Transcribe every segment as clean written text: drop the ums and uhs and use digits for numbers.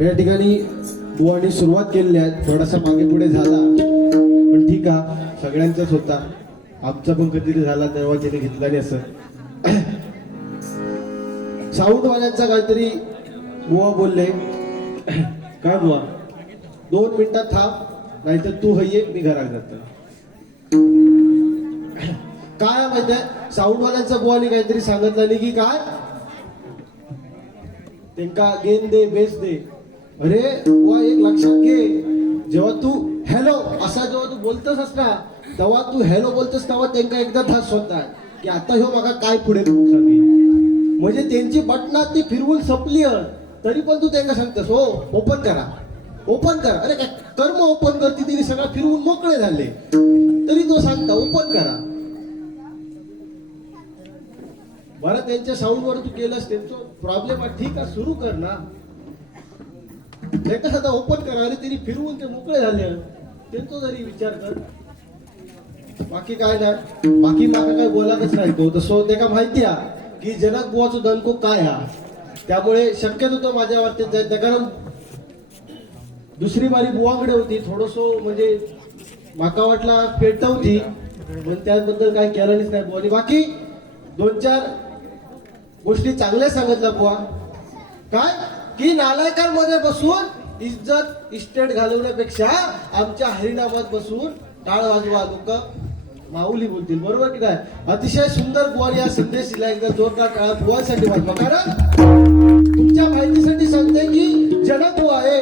या ठिकाणी बुवानी सुरुवात केलेली आहे. थोडासा मागे पुढे झाला पण ठीक आहे, सगळ्यांचाच होता. आमचा पण कधीतरी झाला तेव्हा त्याने घेतला नाही. असं साऊंडवाल्यांचा काहीतरी बुवा बोलले. काय बुवा, 2 मिनिटात थांब नाहीतर तू हये मी घरात जातो. काय माहिती आहे, साऊंडवाल्यांचा बुवानी काहीतरी सांगितलं नाही की काय त्यांका गेन दे बेस दे. अरे बुवा एक लक्षात घे, जेव्हा तू हॅलो असा जेव्हा तू बोलतस ना तेव्हा तू हॅलो बोलतस तेव्हा त्यांना एकदा थास होता की आता ह्यो मागा काय पुढे सांगे. म्हणजे त्यांची बटना ती फिरवून संपली तरी पण तू त्यांना सांगतस हो ओपन करा ओपन करा. अरे काय कर्म ओपन करते तिने सगळं फिरवून मोकळे झाले तरी तो सांगता ओपन करा. बरं त्यांच्या साऊंडवर तू केलंस त्यांचा प्रॉब्लेम आहे, ठीक आहे सुरू कर ना. एकच आता ओपन करा. अरे तरी फिरवून ते मोकळे झाले त्यांचा जरी विचार कर. बाकी काय नाही, बाकी माका काय बोलायच नाही. तो तसं ते का माहिती आहे की जनक बुवाचं दणको काय हा, त्यामुळे शक्यतो तो माझ्या वाटते जायचं. कारण दुसरी बारी बुवाकडे होती थोडस म्हणजे माका वाटला पेटवती पण त्याबद्दल काय केलं नाही बुवानी. बाकी 2-4 गोष्टी चांगल्या सांगितल्या बुवा. काय की नालायकांमध्ये बसून इज्जत इस्टेट घालवण्यापेक्षा आमच्या हरिनामात बसून टाळ वाजवा लोक माऊली बोलतील. बरोबर की काय. अतिशय सुंदर बुवा या संदेश दिला. एकदा जोरदार टाळा बुवासाठी वाजवा. कारण तुमच्या माहितीसाठी सांगते की जनक बुवा आहे,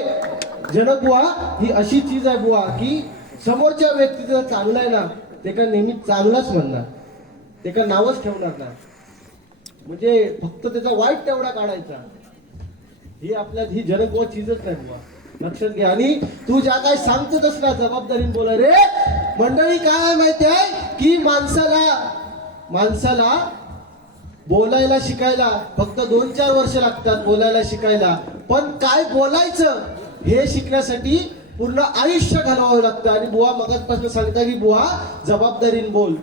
जनक बुवा ही अशी चीज आहे बुवा की समोरच्या व्यक्तीचं चांगलं आहे ना ते का नेहमी चांगलाच म्हणणार, ते का नावच ठेवणार नाही. म्हणजे फक्त त्याचा वाईट तेवढा काढायचा. ही आपल्यात ही जनक बुवा चीजच नाही बुवा, लक्षात घ्या. आणि तू ज्या काय सांगतोस ना जबाबदारीने बोला. रे मंडळी काय माहिती आहे की माणसाला बोलायला शिकायला फक्त 2-4 वर्ष लागतात बोलायला शिकायला. पण काय बोलायचं हे शिकण्यासाठी पूर्ण आयुष्य घालवावं लागतं. आणि बुवा मगाचपासून सांगता की बुवा जबाबदारीने बोल.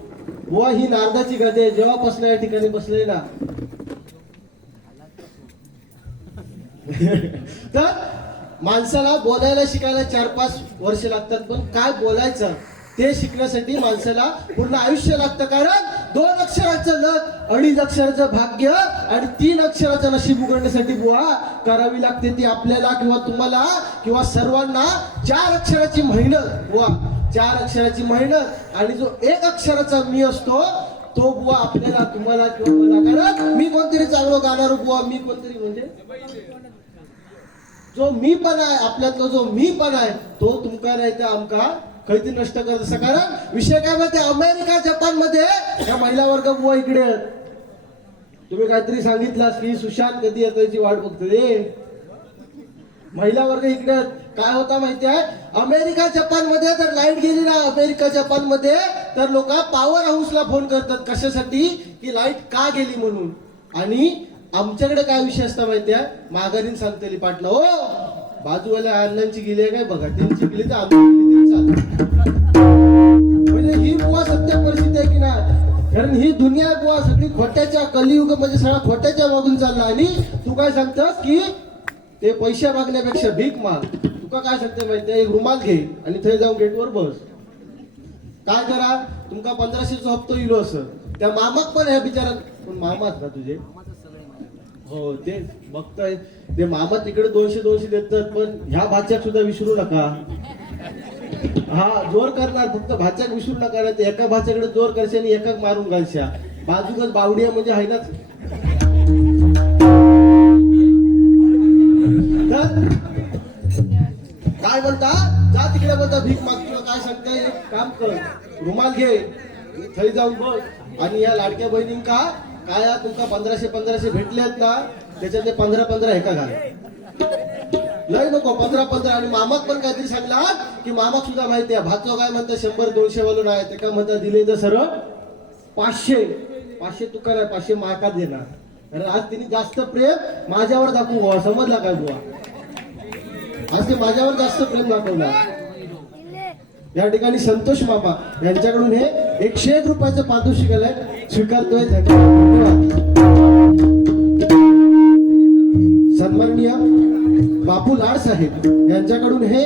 बुवा ही नारदाची गदी आहे. जेव्हापासून या ठिकाणी बसले ना तर माणसाला बोलायला शिकायला 4-5 वर्ष लागतात. पण काय बोलायचं ते शिकण्यासाठी माणसाला पूर्ण आयुष्य लागतं. कारण 2 अक्षराचं लक, 2.5 अक्षराचं भाग्य आणि 3 अक्षराचं नशीब उघडण्यासाठी बुवा करावी लागते ती आपल्याला किंवा तुम्हाला किंवा सर्वांना 4 अक्षराची मेहनत बुवा. 4 अक्षराची मेहनत आणि जो 1 अक्षराचा मी असतो तो बुवा आपल्याला तुम्हाला किंवा मला. कारण मी कोणतरी चांगलं गाणार बुवा, मी कोणतरी म्हणजे जो मी पण आहे आपल्यातला जो मी पण आहे तो तुमका नाही तर आमका काहीतरी नष्ट करत असं. कारण विषय काय माहिती, अमेरिका जपान मध्ये या महिला वर्ग बुवा इकडे तुम्ही काहीतरी सांगितलास की सुशांत कधी येतोची वाट बघतोय. महिला वर्ग इकडे काय होता माहिती आहे, अमेरिका जपान मध्ये जर लाईट गेली ना अमेरिका जपान मध्ये तर लोक पॉवर हाऊसला फोन करतात कशासाठी की लाईट का गेली म्हणून. आणि आमच्याकडे काय विषय असता माहिती आहे, माघारीन सांगतेली पाटला हो बाजूवाल्या ऑनलाईनची गेली आहे काय बघा, त्यांची गेली तर आमची गेली चालू. म्हणजे ही बुवा सत्य परिस्थिती आहे की नाही. कारण ही दुनिया बुवा सगळी खोट्याच्या कलियुग म्हणजे सगळा खोट्याच्या मागून चालला. आणि तू काय सांगतस की ते पैसे मागण्यापेक्षा भीक माग. तुका काय सांगते माहिती आहे, एक रुमाल घे आणि थंय जाऊन गेटवर बस. काय करा तुमका 1500चा हप्तो इलो असं त्या मामाक पण ह्या बिचारात पण मामाच ना तुझे हो ते बघताय ते मामा तिकडे 200 देतात. पण ह्या भाच्याक सुद्धा विसरू नका. हा जोर करणार फक्त भाच्याक विसरू नका. ते एका भाच्याकडे जोर करशा आणि एकाक मारून घालशा. बाजूकच बावडिया म्हणजे आहे ना. काय म्हणता जा तिकडे म्हणता भीक मागतो काय सांगताय, काम कर रुमाल घे थई जाऊन बघ. आणि या लाडक्या बहिणींका काय तुमका 1500 भेटलेत ना त्याच्यात 15 हे का घाल लय नको 15 आणि मामाक पण काहीतरी सांगला की मामाक सुद्धा माहिती आहे भाचो काय म्हणतात 100-200 वालो नाही ते का म्हणतात दिले तर सरळ 500 तुका नाही 500 माका देणार. कारण आज तिने जास्त प्रेम माझ्यावर दाखवू बुवा, समजला काय बुवा, आज ते माझ्यावर जास्त प्रेम दाखवला. या ठिकाणी संतोष मामा यांच्याकडून हे 101 रुपयाचं पारितोषिक आलंय स्वीकारतोय. धन्यवाद. सन्माननीय बापू लाड साहेब यांच्याकडून हे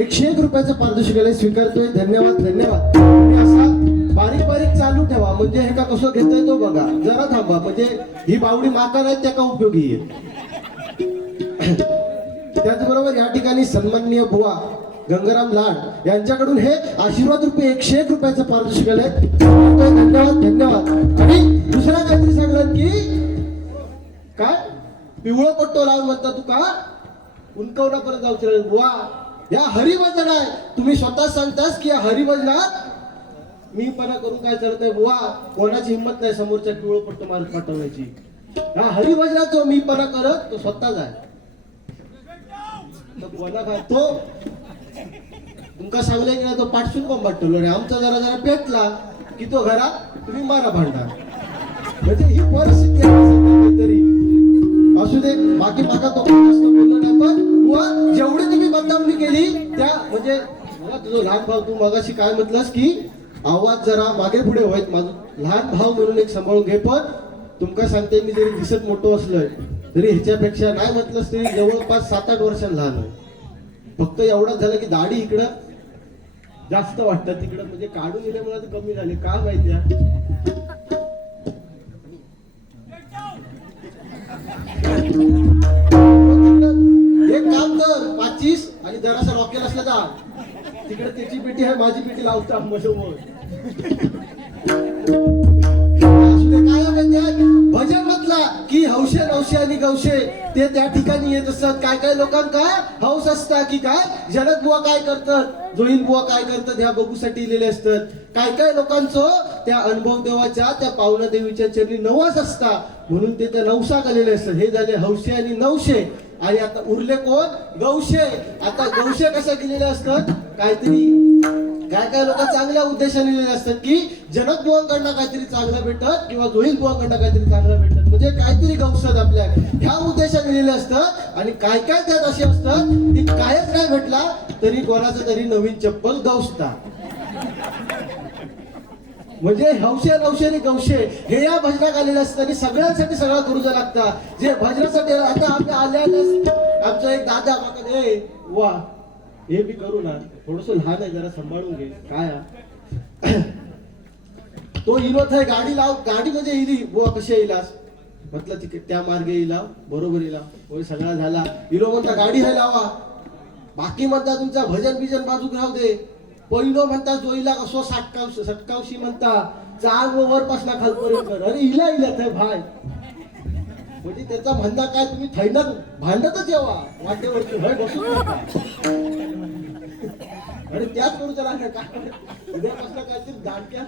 101 रुपयाचं पारितोषिक स्वीकारतोय. धन्यवाद धन्यवाद. तुम्ही असा बारीक बारीक चालू ठेवा, म्हणजे हे का कसं घेतोय तो बघा. जरा थांबा, म्हणजे ही बावडी माका नाही त्या का उपयोगी आहे. त्याचबरोबर या ठिकाणी सन्माननीय बुवा गंगाराम लाड यांच्याकडून हे आशीर्वाद रुपये 101 रुपयाचं पारितोषिक आलंय. धन्यवाद धन्यवाद. आणि दुसरा काहीतरी सांगलं की काय पिवळं पट्टो लावून म्हणता तू का उंकवण्यापर्यंत जाऊ. बुवा या हरिभजन आहे, तुम्ही स्वतः सांगतास की या हरिभजनात मी पणा करून काय चालतंय. बुवा कोणाची हिंमत नाही समोरच्या पिवळं पट्टो मारत पाठवण्याची. या हरिभजनात जो मी पणा करत तो स्वतःच आहे. कोणा काय तो तुमका सांगले की नाही तो पाठसून कोण पाठवलो रे. आमचा जरा जरा पेटला की तो घरात तुम्ही मारा भांडा. म्हणजे ही परिस्थिती आहे काहीतरी असू दे. बाकी माका तो जास्त बोललो नाही, पण बुवा जेवढी तुम्ही बदनामी केली त्या म्हणजे तुझं लहान भाऊ तू मगाशी काय म्हटलंस की आवाज जरा मागे पुढे होत. माझं लहान भाऊ म्हणून एक सांभाळून घे. पण तुमका सांगते मी जरी दिसत मोठं असलोय तरी ह्याच्यापेक्षा नाही म्हटलंस तरी जवळपास 7-8 वर्षांनी लहान आहे. फक्त एवढंच झालं की दाढी इकडं जास्त वाटतं, तिकडं म्हणजे काढून दिल्यामुळे तर कमी झाले का माहिती आहे. एक काम कर 25 आणि जरासा रॉकेल असलं का तिकडे त्याची पेटी आहे माझी पेटी लावता मधोमध. काय माहिती भजन म्हटला की हौशे नवशे आणि गवशे ते त्या ठिकाणी येत असतात. काय काय लोकांका हौस असता की काय जनक बुवा काय करतात, जोईल बुवा काय करतात ह्या बघूसाठी लिहिले असतात. काय काय लोकांचं त्या अनुभव देवाच्या त्या पावना देवीच्या चरणी नवस असता म्हणून ते त्या नवसाक आलेले असतात. हे झाले हौशे आणि नवशे. आणि आता उरले कोण गवशे. आता गवशे कशा केलेले असतात काहीतरी काय काय लोक चांगल्या उद्देशाने लिहिलेले असतात की जनक बुवांकडनं काहीतरी चांगलं भेटत किंवा जोईल बुवांकडनं काहीतरी चांगलं भेटत, म्हणजे काहीतरी गवसत आपल्या ह्या उद्देशाने लिहिलेले असतात. आणि काय काय त्यात असे असतात की कायच नाही भेटला तरी कोणाचं तरी नवीन चप्पल गवसता. म्हणजे हौशे नवशे आणि गवशे हे या भजनात आलेले असतात. आणि सगळ्यांसाठी सगळा गुरुजा लागता जे भजनासाठी. आता आपल्या आल्या आमचा एक दादा माका ए वा हे बी करू ना थोडस लहान आहे जरा सांभाळून घे काय तो इलोत आहे गाडी लाव. गाडी म्हणजे इली बुवा कशी येईलास म्हटलं तिकडे त्या मार्गे येईला बरोबर येईला होय सगळा झाला. इलो म्हणता गाडी आहे लावा. बाकी म्हणता तुमचा भजन बिजन बाजूक राहू दे. पहिलो म्हणता जोईला कसो सटकावशी म्हणता चांग वरपासला खालपर्यंत कर. अरे इला इला भाय म्हणजे त्याचा म्हणता काय तुम्ही थैनात भांडतच यावा वाटेवरती भय बसून अरे त्याच करू चला काय उद्यापासून काहीतरी दांडक्या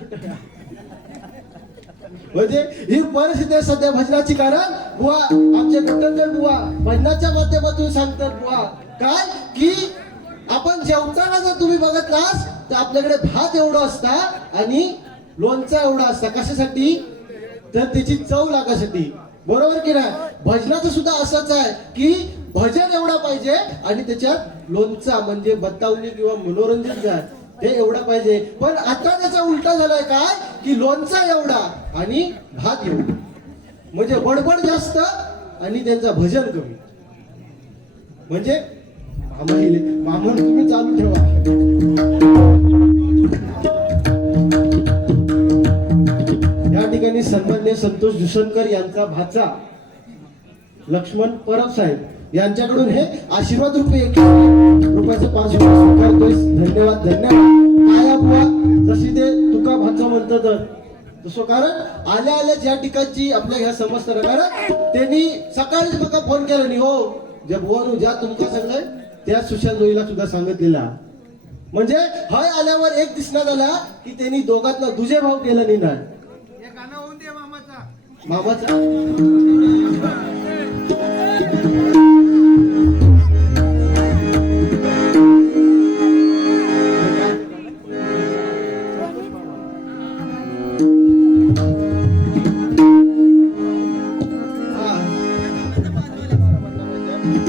म्हणजे ही परिस्थिती आहे सध्या भजनाची. कारण बुवा आमचे कुटुंब बुवा भजनाच्या माध्यमातून सांगतात बुवा काय की आपण जेवताना जर तुम्ही बघतलास तर आपल्याकडे भात एवढा असता आणि लोणचा एवढा असता. कशासाठी तर त्याची चव लागासाठी. बरोबर की नाही. भजनाचं सुद्धा असंच आहे की भजन एवढा पाहिजे आणि त्याच्यात लोणचा म्हणजे बतावणी किंवा मनोरंजन जे आहे ते एवढं पाहिजे. पण आता त्याचा उलटा झालाय काय की लोणचा एवढा आणि भात एवढा म्हणजे बडबड जास्त आणि त्यांचा भजन कमी. म्हणजे मामा तुम्ही चालू ठेवा. या ठिकाणी सन्माननीय संतोष दुसनकर यांचा भाचा लक्ष्मण परब साहेब यांच्याकडून हे आशीर्वाद रुपये 1 रुपयाचं पारितोषिक स्वीकारतोय. धन्यवाद धन्यवाद. काय बुवा जशी ते तुका भाचा म्हणतात तसं. कारण आल्या आल्या ज्या ठिकाणची आपल्या ह्या समजतं कारण त्यांनी सकाळीच मला फोन केला नाही हो ज्या बुवानू ज्या तुमका सांगलंय त्या सुशांत जोईला सुद्धा सांगितलेला. म्हणजे हय आल्यावर एक दिसण्यात आला की त्यांनी दोघातला दुजे भाव केला नाही ना मामाचा.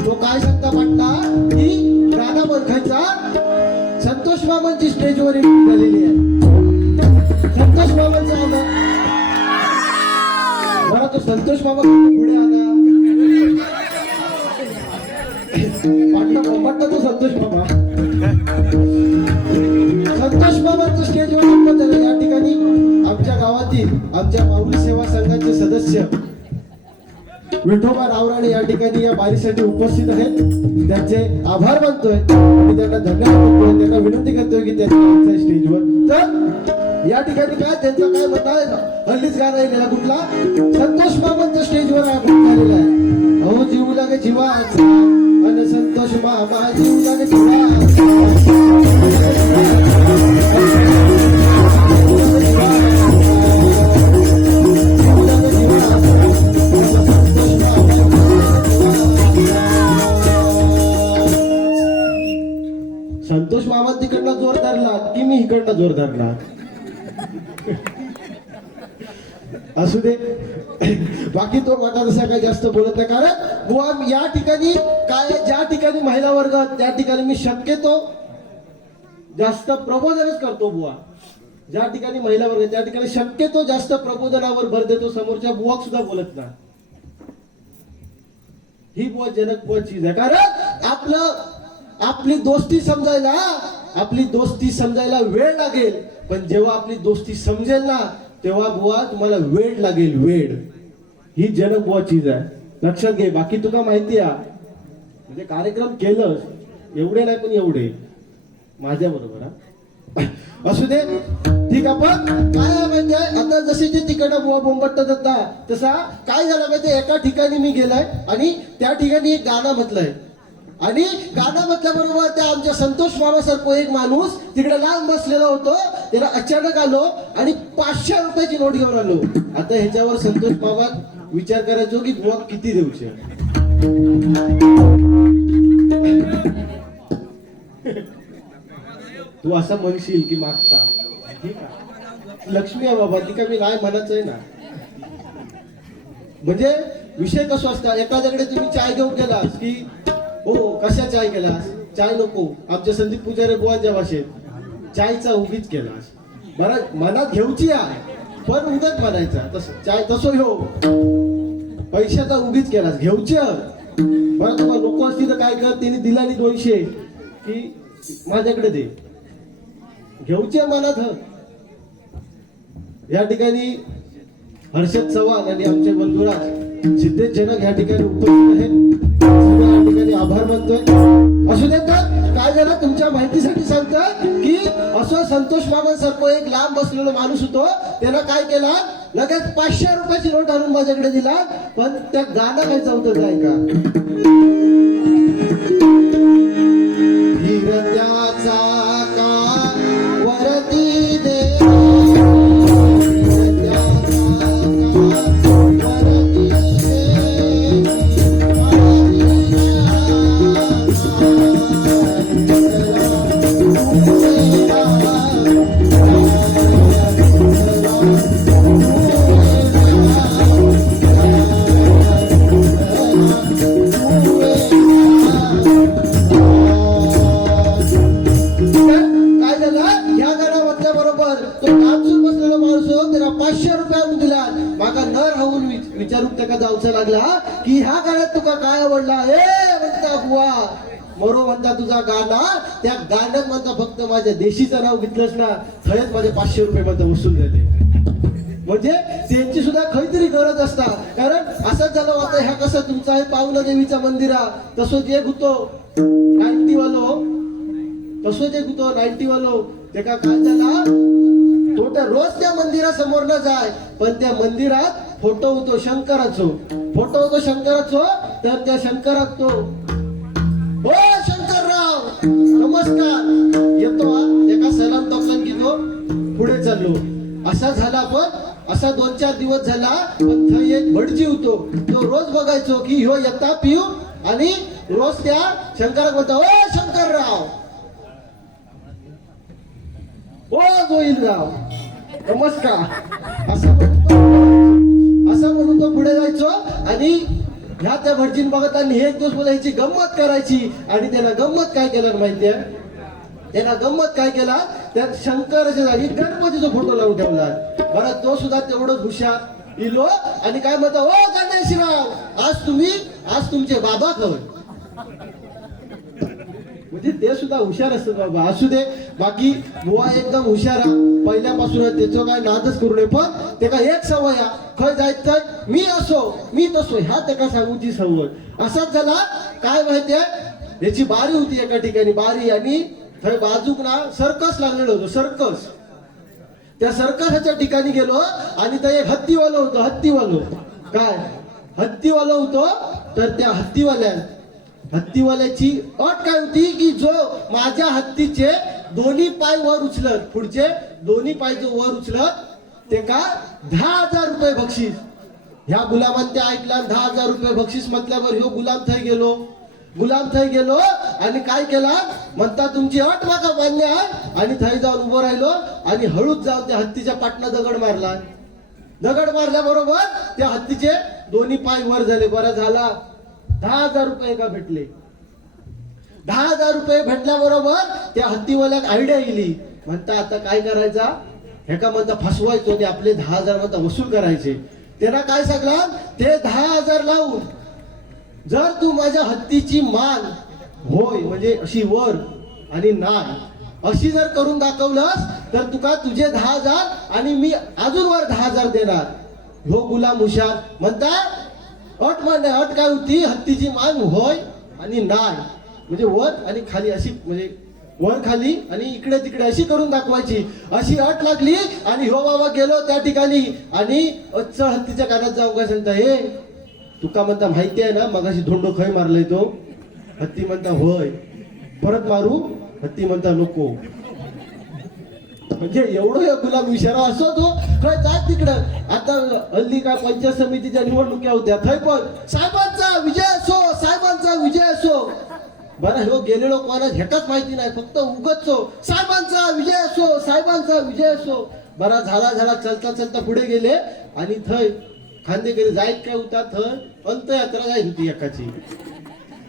तो काय सांगता म्हटला की गाणं ओळखायचा संतोष मामांची स्टेजवर झालेली आहे. संतोष मामांचा आला मला तो संतोष मामा पुढे आला वाटतं तो संतोष बाबा. संतोष बाबांचं स्टेजवर गंमत झालं. या ठिकाणी आमच्या गावातील आमच्या माऊली सेवा संघाचे सदस्य विठोबा रावराणे या ठिकाणी या बारीसाठी उपस्थित आहेत. त्यांचे आभार मानतोय आणि त्यांना धन्यवाद करतोय. त्यांना विनंती करतोय की त्यांच्या स्टेजवर. तर या ठिकाणी काय त्यांचं काय मत आहे. हल्लीच गाणं आहे कुठला संतोष बाबांच्या स्टेजवर झालेला आहे. अहो जीव लागे जीवाचा आणि संतोष मामा जीव लागे संतोष मामा तिकडनं जोर धरला की मी इकडनं जोर धरला. असू दे. बाकी तो माझा जसा काही जास्त बोलत नाही. कारण बुवा या ठिकाणी काय ज्या ठिकाणी महिला वर्ग त्या ठिकाणी मी शक्यतो जास्त प्रबोधनच करतो. बुवा ज्या ठिकाणी महिला वर्ग त्या ठिकाणी शक्यतो जास्त प्रबोधनावर भर देतो. समोरच्या बुवा सुद्धा बोलत नाही. ही बुवा जनक बुवा चीज आहे. कारण आपली दोस्ती समजायला वेळ लागेल. पण जेव्हा आपली दोस्ती समजेल ना तेव्हा बुवा तुम्हाला वेळ लागेल. वेळ ही जनक बुवा चीज आहे. लक्षात घे. बाकी तुला माहिती आहे म्हणजे कार्यक्रम केलं एवढे नाही पण एवढे माझ्या बरोबर असू दे. ठीक आपण काय म्हणजे आता जसे ते तिकडं बुवा बोंबटत होता तसा काय झालं माहिती. एका ठिकाणी मी गेलाय आणि त्या ठिकाणी एक गाणं म्हटलंय आणि गाणं म्हटल्याबरोबर त्या आमच्या संतोष मामासारखं एक माणूस तिकडे लांब बसलेला होतो. त्याला अचानक आलो आणि 500 रुपयाची नोट घेऊन आलो. आता ह्याच्यावर संतोष मामा विचार करायचो की बुवा किती देऊचे. तू असं म्हणशील की मागता ठीक आहे लक्ष्मी आहे बाबा ती का मी नाही म्हणायचं आहे ना. म्हणजे विषय कसं असता एखाद्याकडे तुम्ही चाय घेऊन गेलास की हो कशा चाय केलास. चाय नको. आमच्या संदीप पुजारी बुवांच्या भाषेत चायचा उगीच केलास. बरं मनात घेऊची आहे पण उगत म्हणायचा तसं चाय तसं हो पैशाचा उगीच केलास घेऊची. बरं तुम्हाला नको असती तर काय कर तिने दिला नाही 200 की माझ्याकडे दे. घेऊची मनात. या ठिकाणी हर्षद चव्हाण आणि आमचे बंधुराज सिद्धेश जनक या ठिकाणी उपस्थित आहेत. या ठिकाणी आभार मानतोय. असू दे. तर काय झालं तुमच्या माहितीसाठी सांगतोय की असं संतोष मामांसारखं एक लांब बसलेला माणूस होतो. त्यानं काय केला लगेच 500 रुपयाची नोट आणून माझ्याकडे दिला. पण त्या गाणं काय होतं काय का धीरत्याचा का वरती दे लागला की ह्या गाण्यात तुका काय आवडला. म्हणता बुवा मरो म्हणता तुझा गाणं. त्या गाण्यात म्हणता फक्त माझ्या देशीचं नाव घेतलंच ना खरंच माझे 500 रुपये म्हणता वसूल झाले. म्हणजे त्यांची सुद्धा काहीतरी गरज असता. कारण असंच झालं होतं. ह्या कसं तुमचा आहे पावला देवीचा मंदिरा तसंच एक होतो 90 वालो तसंच एक होतो 90 वालो. ते का काय झाला तो त्या रोज त्या मंदिरासमोर न जाय पण त्या मंदिरात फोटो होतो शंकराचो. तर त्या शंकरात तो हो शंकरराव नमस्कार येतो. एका सलाम टोकन घेतो पुढे चाललो. असा झाला पण असा 2-4 दिवस झाला. पण थंय एक भटजी होतो. तो रोज बघायचो की ह्यो येता पिऊ आणि रोज त्या शंकरात म्हणतो ओ शंकरराव ओ जोईलराव नमस्कार असं म्हणून तो पुढे जायचो. आणि ह्या त्या भटजीन बघत आणि एक दिवस मला ह्याची गंमत करायची. आणि त्याला गंमत काय केलं माहितीये. काय केला त्या शंकराच्या जागी गणपतीचा फोटो लावून ठेवला. बरं तो सुद्धा तेवढं हुशार इलो आणि काय म्हणतो ओ गणेशराव आज तुमचे बाबा खबर म्हणजे ते सुद्धा हुशार असतात बाबा. असू दे, बाकी बुवा एकदम हुशार हा. पहिल्यापासून त्याचं काय नादच करू नये. पण ते काय एक सवय हा, खय जायचं मी असो मी तसो ह्या त्याला सांगूची सवय. असाच झाला. काय माहितीये, याची बारी होती एका ठिकाणी, बारी, आणि थंय बाजूक ना सर्कस लागलेलं होतं, सर्कस. त्या सर्कसच्या ठिकाणी गेलो आणि त्या एक हत्तीवालं होतं, हत्तीवालं. काय हत्तीवालं होतं, तर त्या हत्तीवाल्याची अट काय होती की जो माझ्या हत्तीचे दोन्ही पाय वर उचलत, पुढचे दोन्ही पाय जो वर उचलत ते का 10,000 रुपये बक्षीस. ह्या गुलामान ते ऐकला, 10,000 रुपये बक्षीस म्हटल्यावर ह्यो गुलाम थई गेलो आणि काय केला म्हणता, तुमची अट माका मान्य आहे. आणि थई जाऊन उभं राहिलो आणि हळूच जाऊन त्या हत्तीच्या पाटणा दगड मारला. दगड मारल्याबरोबर त्या हत्तीचे दोन्ही पाय वर झाले. बरं झाला, 10,000 रुपये का भेटले. 10,000 रुपये भेटल्याबरोबर त्या हत्तीवाल्याक आयडिया येईल. म्हणता आता काय करायचा, हे का म्हणता फसवायचो आणि आपले 10,000 म्हणता वसूल करायचे. त्याला काय सांगला, ते 10,000 लावून जर तू माझ्या हत्तीची मान होय म्हणजे अशी वर आणि नाय अशी जर करून दाखवलंस तर तुका तुझे 10,000 आणि मी अजून वर 10,000 देणार. हो गुलाम हुशार म्हणता, अट मान्य. अट काय होती, हत्तीची मान होय आणि नाय म्हणजे वर आणि खाली अशी, म्हणजे वर खाली आणि इकडे तिकडे अशी करून दाखवायची, अशी अट लागली. आणि हो बाबा गेलो त्या ठिकाणी आणि अच्चळ हत्तीच्या कानात जाऊन काय सांगता, हे तुका म्हणता माहिती आहे ना मगाशी धोंडो खय मारलाय तो. हत्ती म्हणता होय. परत मारू. हत्ती म्हणता नको. म्हणजे एवढं गुलाम विचारा असो तो खय जात तिकडं. आता हल्ली काय पंचायत समितीच्या निवडणुका होत्या, थय पण साहेबांचा विजय असो, साहेबांचा विजय असो. बरं हो गेलेलो कोणाच हेकाच माहिती नाही, फक्त उगच साहेबांचा विजय असो, साहेबांचा विजय असो. बरा झाला चलता पुढे गेले आणि थय खांदेकरी जायत काय होता, थय अंतयात्रा जायत होती एकाची.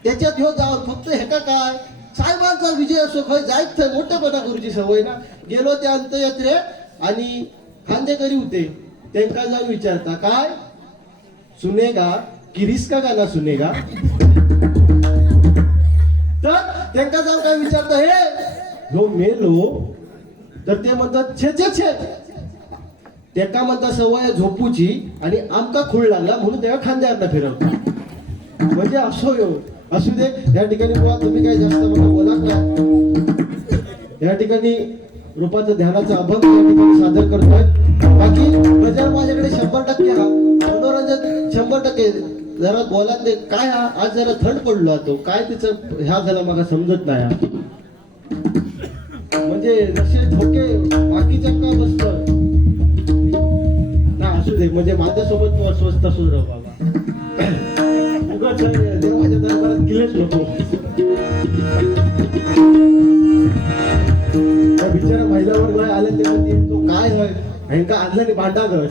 त्याच्यात ह्यो जाऊन फक्त हेका काय साहेबांचा विजय असो खय जायत थय मोठेपणा करूची सवय ना. गेलो त्या अंतयात्रे आणि खांदेकरी होते, त्यांना जाऊन विचारता काय सुनेगा की रिस्का गाना सुनेगा. तर त्यांना जाऊन काय विचारता, हे ह्यो मेलो तर ते म्हणतात छे छे छे. त्याका म्हणता सवय झोपूची आणि आमका खूळ लागला म्हणून तेव्हा खांद्यावरनं फिरवता. म्हणजे असू दे. या ठिकाणी बुवा तुम्ही काय जास्त मला बोला का. या ठिकाणी रूपाचं ध्यानाचा अभंग या ठिकाणी सादर करतोय. बाकी गजर माझ्याकडे 100% हा मनोरंजन 100%. जरा बोला ते काय हा आज जरा थंड पडलो तो काय तिचं ह्या झाला मला समजत नाही. म्हणजे जसे धोके बाकीच्या का बसतं ना. असू दे, म्हणजे माझ्यासोबत तू अस्वस्थ असू राह बाबा. उगाच देवाच्या दरबारात गेलेच नको. बिचारा महिलावर काय आले तेव्हा तो काय होय ह्यांका आणलं भांडा घर.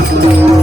बोला